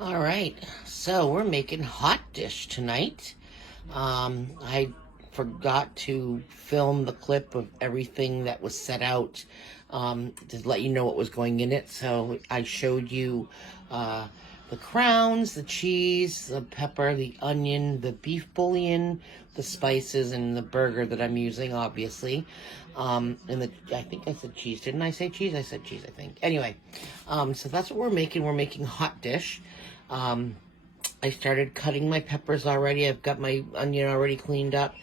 All right, so we're making hot dish tonight. I forgot to film the clip of everything that was set out to let you know what was going in it. So I showed you the crowns, the cheese, the pepper, the onion, the beef bouillon, the spices, and the burger that I'm using, obviously. I think I said cheese. Didn't I say cheese? I said cheese, I think. Anyway, so that's what we're making. We're making hot dish. I started cutting my peppers already. I've got my onion already cleaned up.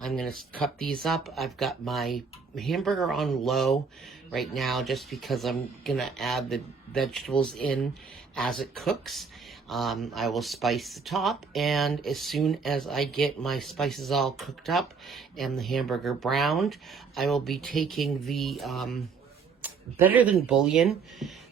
I'm going to cut these up. I've got my hamburger on low right now just because I'm going to add the vegetables in as it cooks. I will spice the top, and as soon as I get my spices all cooked up and the hamburger browned, I will be taking the Better Than Bouillon.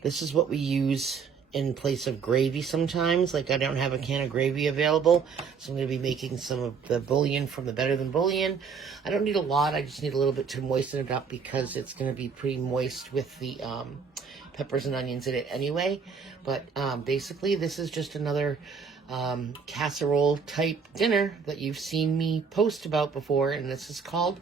This is what we use in place of gravy sometimes. Like, I don't have a can of gravy available, so I'm going to be making some of the bouillon from the Better Than Bouillon. I don't need a lot. I just need a little bit to moisten it up because it's going to be pretty moist with the peppers and onions in it anyway. But basically, this is just another casserole type dinner that you've seen me post about before, and this is called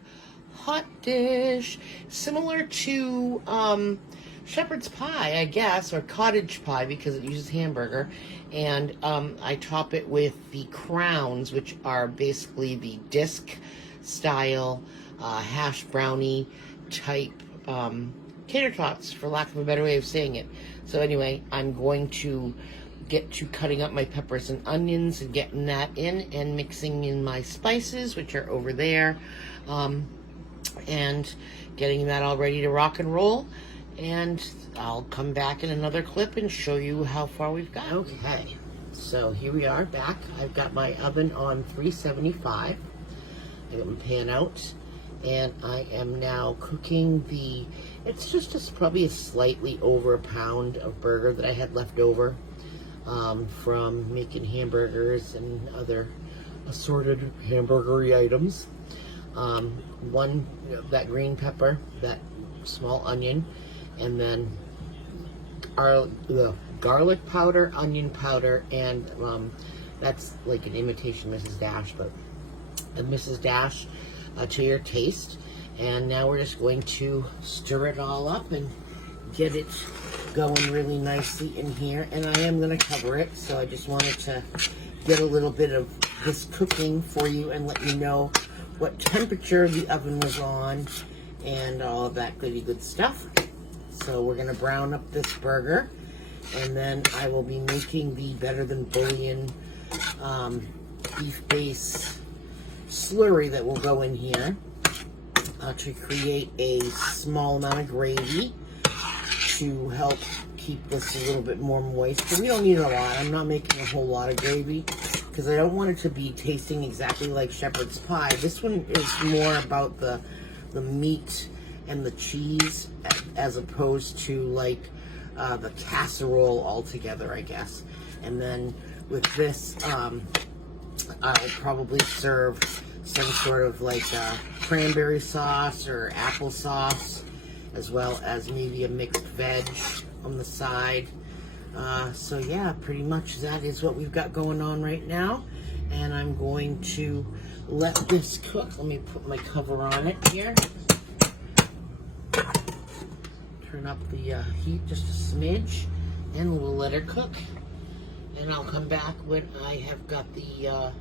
Hot Dish. Similar to shepherd's pie, I guess, or cottage pie because it uses hamburger. And I top it with the crowns, which are basically the disc style hash brownie type tater tots, for lack of a better way of saying it. So anyway, I'm going to get to cutting up my peppers and onions and getting that in and mixing in my spices, which are over there, and getting that all ready to rock and roll. And I'll come back in another clip and show you how far we've got. Okay, so here we are back. I've got my oven on 375. I got my pan out, and I am now cooking it's just probably a slightly over a pound of burger that I had left over from making hamburgers and other assorted hamburgery items. That green pepper, that small onion, and then the garlic powder, onion powder, and that's like an imitation Mrs. Dash, but Mrs. Dash to your taste. And now we're just going to stir it all up and get it going really nicely in here. And I am going to cover it, so I just wanted to get a little bit of this cooking for you and let you know what temperature the oven was on and all of that goody good stuff. So we're going to brown up this burger, and then I will be making the Better Than Bouillon beef base slurry that will go in here to create a small amount of gravy to help keep this a little bit more moist. But we don't need a lot. I'm not making a whole lot of gravy because I don't want it to be tasting exactly like shepherd's pie. This one is more about the meat and the cheese as opposed to like the casserole altogether, I guess. And then with this, I'll probably serve some sort of like cranberry sauce or applesauce, as well as maybe a mixed veg on the side. So yeah, pretty much that is what we've got going on right now. And I'm going to let this cook. Let me put my cover on it here. Turn up the heat just a smidge, and we'll let her cook. And I'll come back when I have got the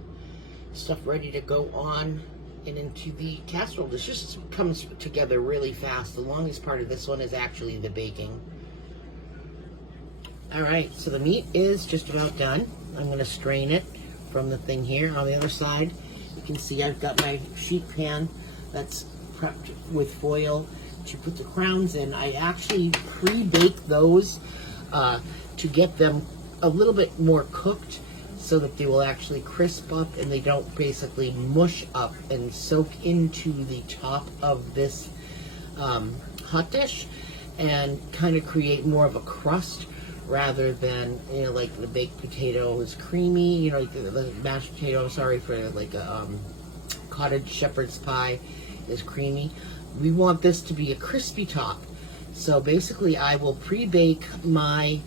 stuff ready to go on and into the casserole. This just comes together really fast. The longest part of this one is actually the baking. All right, so the meat is just about done. I'm going to strain it from the thing here. On the other side, you can see I've got my sheet pan that's prepped with foil to put the crowns in. I actually pre-bake those to get them a little bit more cooked so that they will actually crisp up and they don't basically mush up and soak into the top of this hot dish and kind of create more of a crust rather than, you know, like the baked potato is creamy, you know, like the mashed potato, sorry, for like a cottage shepherd's pie is creamy. We want this to be a crispy top. So basically I will pre-bake my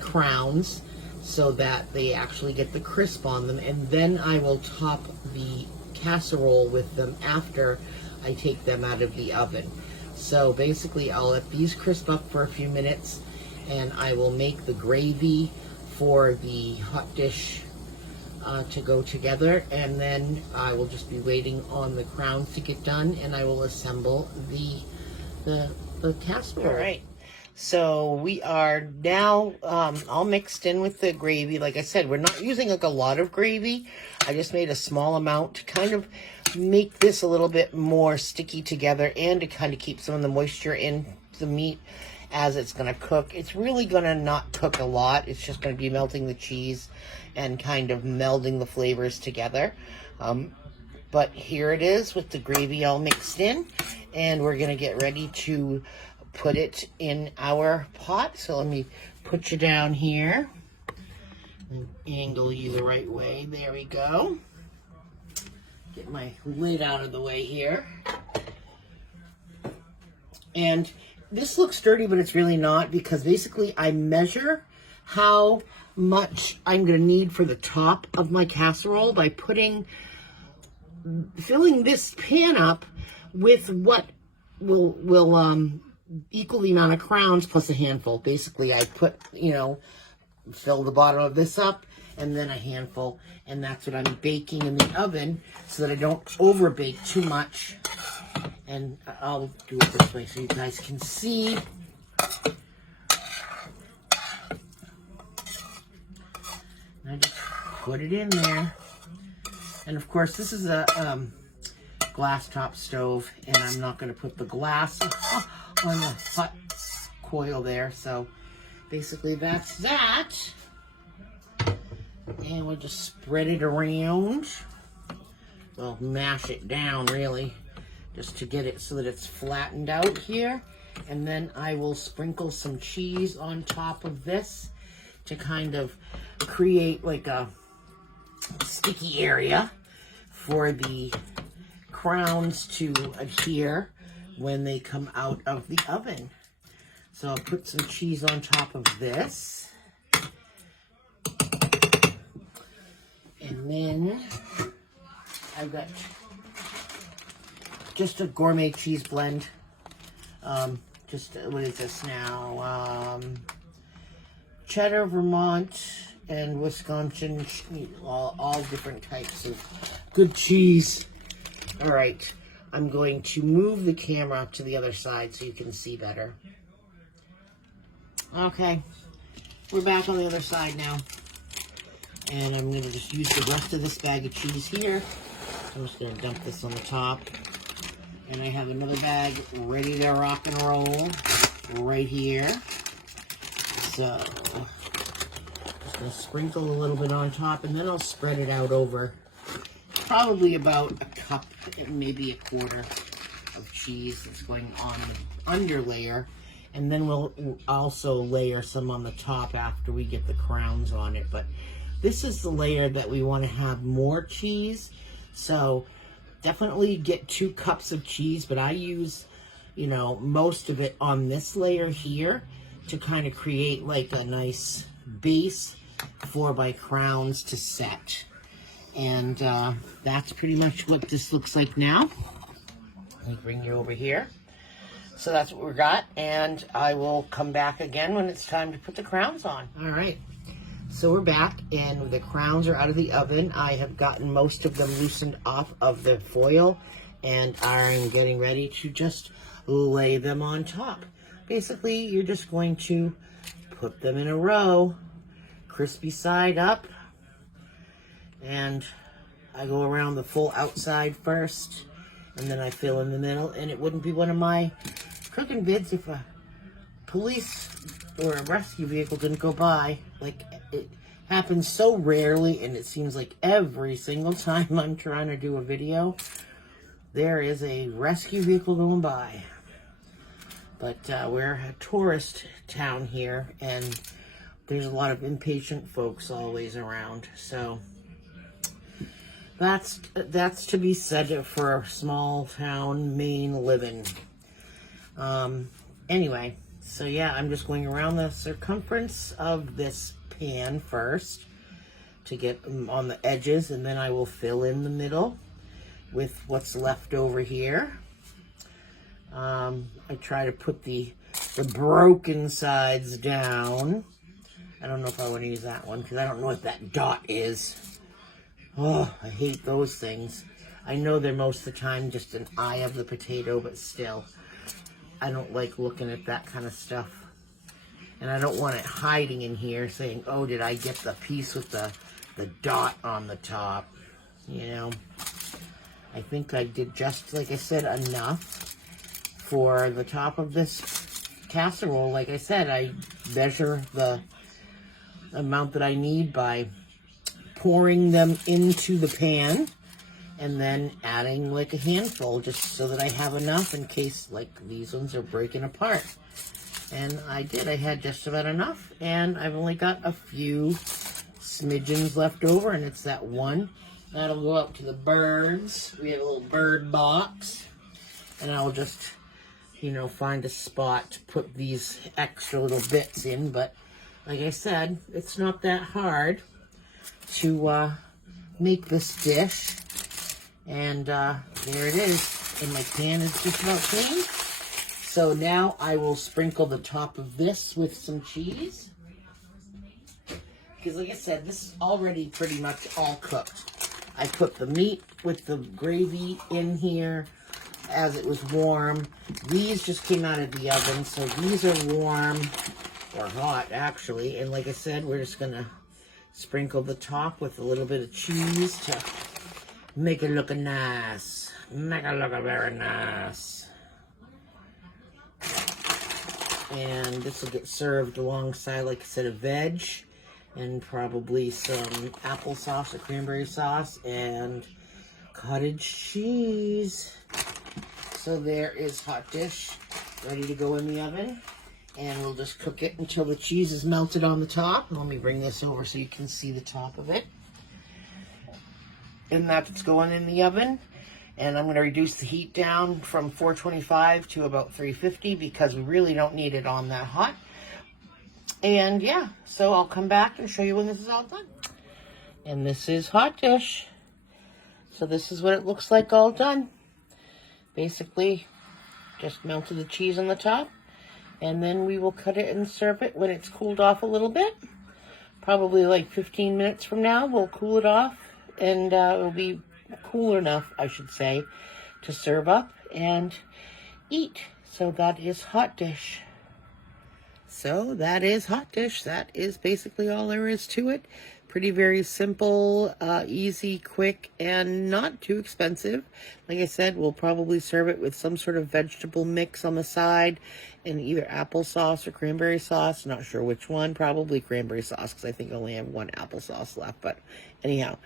crowns so that they actually get the crisp on them, and then I will top the casserole with them after I take them out of the oven. So basically I'll let these crisp up for a few minutes, and I will make the gravy for the hot dish to go together, and then I will just be waiting on the crowns to get done, and I will assemble the casserole. All right. So we are now all mixed in with the gravy. Like I said, we're not using like a lot of gravy. I just made a small amount to kind of make this a little bit more sticky together, and to kind of keep some of the moisture in the meat as it's going to cook. It's really going to not cook a lot. It's just going to be melting the cheese and kind of melding the flavors together. But here it is with the gravy all mixed in, and we're going to get ready to put it in our pot. So let me put you down here and angle you the right way. There we go. Get my lid out of the way here. And this looks dirty, but it's really not, because basically I measure how much I'm going to need for the top of my casserole by filling this pan up with what will equal the amount of crowns plus a handful. Basically, I put, fill the bottom of this up, and then a handful, and that's what I'm baking in the oven so that I don't over bake too much. And I'll do it this way so you guys can see. I just put it in there. And of course, this is a glass top stove, and I'm not going to put the glass on the hot coil there. So basically that's that. And we'll just spread it around. Well, mash it down really, just to get it so that it's flattened out here. And then I will sprinkle some cheese on top of this to kind of create like a sticky area for the crowns to adhere when they come out of the oven. So I'll put some cheese on top of this. And then I've got just a gourmet cheese blend. What is this now? Cheddar, Vermont, and Wisconsin, all different types of good cheese. All right, I'm going to move the camera to the other side so you can see better. Okay, we're back on the other side now. And I'm going to just use the rest of this bag of cheese here. I'm just going to dump this on the top. And I have another bag ready to rock and roll right here. So, just going to sprinkle a little bit on top, and then I'll spread it out over probably about a cup, maybe a quarter of cheese that's going on the under layer. And then we'll also layer some on the top after we get the crowns on it. But this is the layer that we want to have more cheese. So definitely get 2 cups of cheese, but I use, most of it on this layer here to kind of create like a nice base for my crowns to set. And that's pretty much what this looks like now. Let me bring you over here. So that's what we got, and I will come back again when it's time to put the crowns on. All right, so we're back, and the crowns are out of the oven. I have gotten most of them loosened off of the foil, and I'm getting ready to just lay them on top. Basically, you're just going to put them in a row, crispy side up, and I go around the full outside first, and then I fill in the middle. And it wouldn't be one of my cooking vids if a police or a rescue vehicle didn't go by. Like, it happens so rarely, and it seems like every single time I'm trying to do a video, there is a rescue vehicle going by. But we're a tourist town here, and there's a lot of impatient folks always around. So that's to be said for a small town Maine living. Anyway, so yeah, I'm just going around the circumference of this pan first to get them on the edges, and then I will fill in the middle with what's left over here. I try to put the broken sides down. I don't know if I want to use that one because I don't know what that dot is. Oh, I hate those things. I know they're most of the time just an eye of the potato, but still, I don't like looking at that kind of stuff. And I don't want it hiding in here saying, oh, did I get the piece with the dot on the top? You know, I think I did just, like I said, enough for the top of this casserole. Like I said, I measure the amount that I need by pouring them into the pan and then adding like a handful just so that I have enough in case like these ones are breaking apart. And I did. I had just about enough, and I've only got a few smidgens left over, and it's that one. That'll go up to the birds. We have a little bird box, and I'll just, you know, find a spot to put these extra little bits in. But like I said, it's not that hard to make this dish. And there it is. And my pan is just about clean. So now I will sprinkle the top of this with some cheese. Because like I said, this is already pretty much all cooked. I put the meat with the gravy in here as it was warm. These just came out of the oven, so these are warm, or hot actually. And like I said, we're just gonna sprinkle the top with a little bit of cheese to make it look nice. Make it look very nice. And this will get served alongside, like I said, a veg and probably some applesauce or cranberry sauce and cottage cheese. So there is hot dish ready to go in the oven, and we'll just cook it until the cheese is melted on the top. Let me bring this over so you can see the top of it. And that's going in the oven. And I'm going to reduce the heat down from 425 to about 350 because we really don't need it on that hot. And yeah, so I'll come back and show you when this is all done. And this is hot dish. So this is what it looks like all done. Basically, just melted the cheese on the top. And then we will cut it and serve it when it's cooled off a little bit. Probably like 15 minutes from now, we'll cool it off. And it'll be cool enough, I should say, to serve up and eat. So that is hot dish. So that is hot dish. That is basically all there is to it. Pretty very simple, easy, quick, and not too expensive. Like I said, we'll probably serve it with some sort of vegetable mix on the side and either applesauce or cranberry sauce. Not sure which one. Probably cranberry sauce because I think I only have one applesauce left. But anyhow,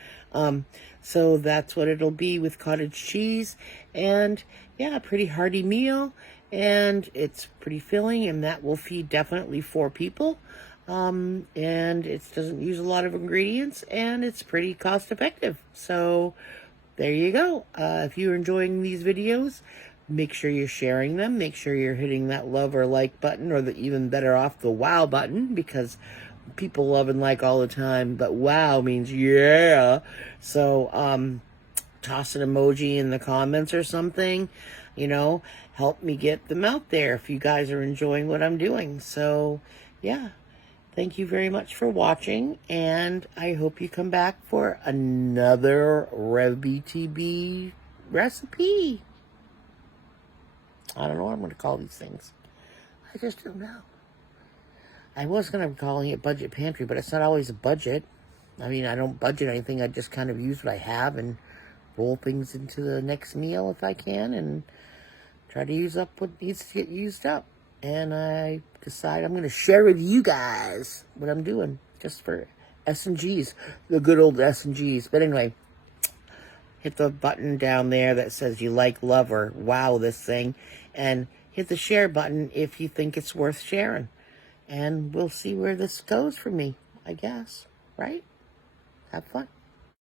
so that's what it'll be with cottage cheese. And yeah, a pretty hearty meal. And it's pretty filling, and that will feed definitely 4 people. And it doesn't use a lot of ingredients, and it's pretty cost effective. So there you go. If you're enjoying these videos, make sure you're sharing them. Make sure you're hitting that love or like button, or the even better off, the wow button, because people love and like all the time, but wow means yeah. So toss an emoji in the comments or something, you know, help me get them out there if you guys are enjoying what I'm doing. So yeah, thank you very much for watching, and I hope you come back for another RevBTB recipe. I don't know what I'm going to call these things. I just don't know. I was going to be calling it Budget Pantry, but it's not always a budget. I mean, I don't budget anything. I just kind of use what I have and roll things into the next meal if I can, and try to use up what needs to get used up. And I decide I'm going to share with you guys what I'm doing, just for S&Gs, the good old S&Gs. But anyway, hit the button down there that says you like, love, or wow this thing, and hit the share button if you think it's worth sharing. And we'll see where this goes for me, I guess, right? Have fun.